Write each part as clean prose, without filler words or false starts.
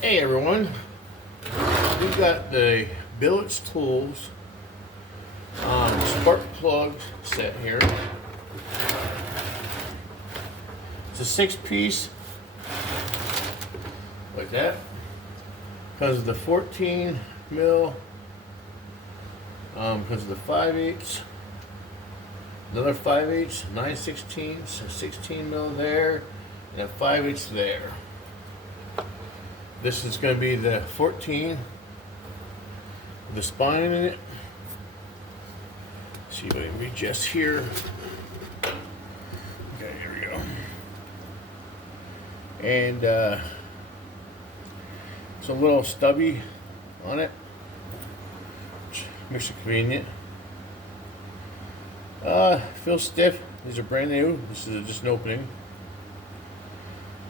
Hey everyone, we've got the BILITOOLS spark plug set here. It's a 6-piece, like that, because of the 14 mil, because of the 5/8, another 5/8, 9/16, 16 mil there, and a 5/8 there. This is going to be the 14 with the spine in it. Let's see if I can readjust here. Okay, here we go. And it's a little stubby on it, which makes it convenient. Feels stiff. These are brand new. This is just an opening.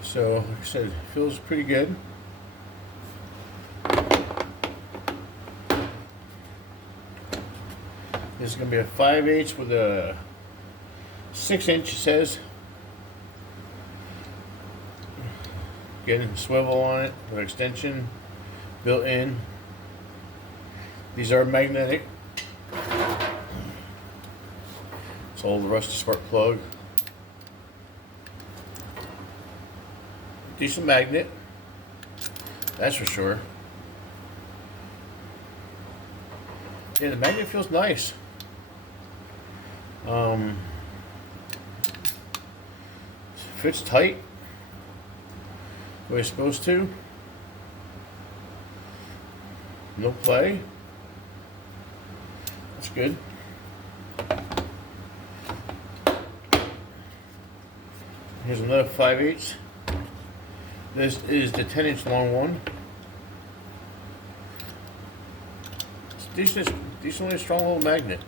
So, like I said, it feels pretty good. This is going to be a 5/8 with a 6-inch, it says. Getting swivel on it with extension built in. These are magnetic. It's all the rusty spark plug. Decent magnet, that's for sure. Yeah, the magnet feels nice. Fits tight the way it's supposed to. No play. That's good. Here's another 5/8. This is the 10-inch long one. It's decently strong little magnet.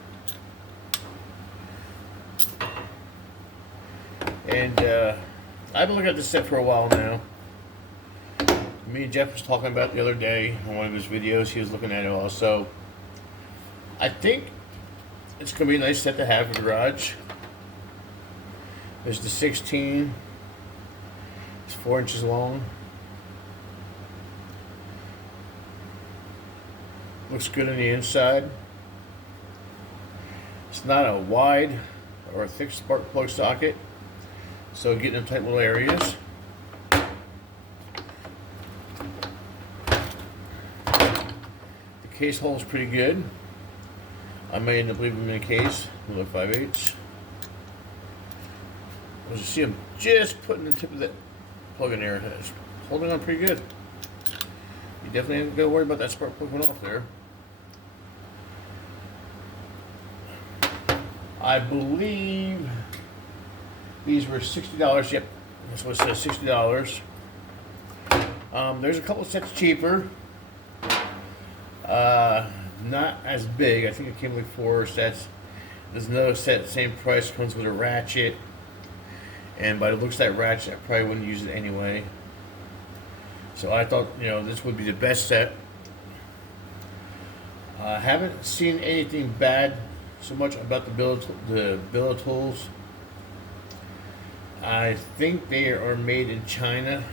And I've been looking at this set for a while now. Me and Jeff was talking about it the other day on one of his videos. He was looking at it also. I think it's going to be a nice set to have in the garage. There's the 16. It's 4 inches long. Looks good on the inside. It's not a wide or a thick spark plug socket, so getting in tight little areas. The case holds pretty good. I may end up leaving them in a case with a 5/8. As you see, I'm just putting the tip of that plug in there. It's holding on pretty good. You definitely ain't got to worry about that spark plug going off there. I believe these were $60. Yep, that's what it says, $60. There's a couple sets cheaper. Not as big. I think it came with 4 sets. There's another set, same price, comes with a ratchet. And by the looks of that ratchet, I probably wouldn't use it anyway. So I thought, this would be the best set. I haven't seen anything bad so much about the BILITOOLS. I think they are made in China.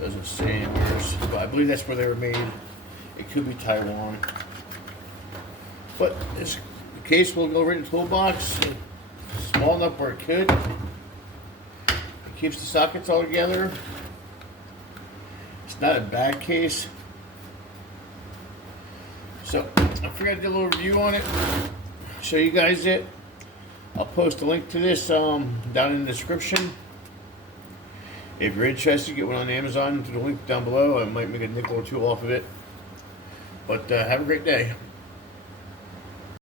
Doesn't say anywhere, but I believe that's where they were made. It could be Taiwan. But the case will go right in the toolbox. Small enough where it could. It keeps the sockets all together. It's not a bad case. So I forgot to do a little review on it. Show you guys it. I'll post a link to this down in the description. If you're interested, get one on Amazon through the link down below. I might make a nickel or two off of it. But have a great day.